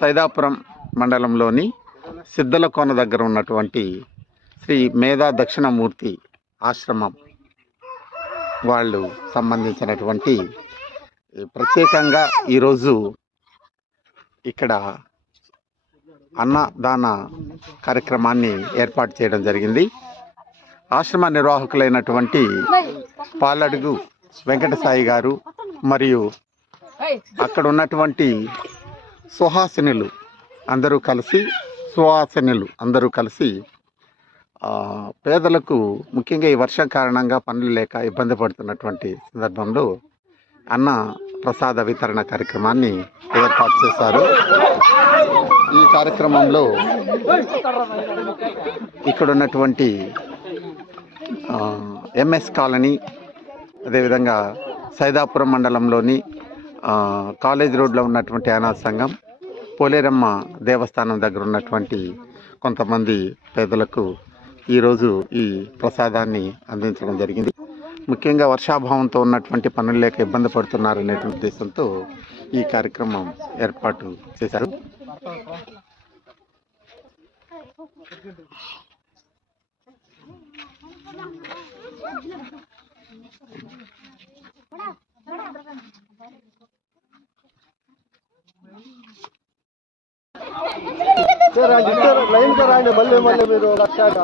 సైదాపురం మండలంలోని సిద్ధలకోన దగ్గర ఉన్నటువంటి శ్రీ మేధా దక్షిణమూర్తి ఆశ్రమం వాళ్ళు సంబంధించినటువంటి ప్రత్యేకంగా ఈరోజు ఇక్కడ అన్నదాన కార్యక్రమాన్ని ఏర్పాటు చేయడం జరిగింది. ఆశ్రమ నిర్వాహకులైనటువంటి పాలడుగు వెంకటసాయి గారు మరియు అక్కడ ఉన్నటువంటి సుహాసినులు. అందరూ కలిసి సుహాసినులు. అందరూ కలిసి పేదలకు ముఖ్యంగా ఈ వర్షం కారణంగా పనులు లేక ఇబ్బంది పడుతున్నటువంటి సందర్భంలో అన్న ప్రసాద వితరణ కార్యక్రమాన్ని ఏర్పాటు చేశారు. ఈ కార్యక్రమంలో ఇక్కడ ఉన్నటువంటి ఎంఎస్ కాలనీ అదేవిధంగా సైదాపురం మండలంలోని కాలేజ్ రోడ్లో ఉన్నటువంటి అనాథ సంఘం పోలేరమ్మ దేవస్థానం దగ్గర ఉన్నటువంటి కొంతమంది పేదలకు ఈరోజు ఈ ప్రసాదాన్ని అందించడం జరిగింది. ముఖ్యంగా వర్షాభావంతో ఉన్నటువంటి పనులు లేక ఇబ్బంది పడుతున్నారనే ఉద్దేశంతో ఈ కార్యక్రమం ఏర్పాటు చేశారు. లైన్ గా రాండి మళ్ళీ మళ్ళీ మీరు వచ్చాక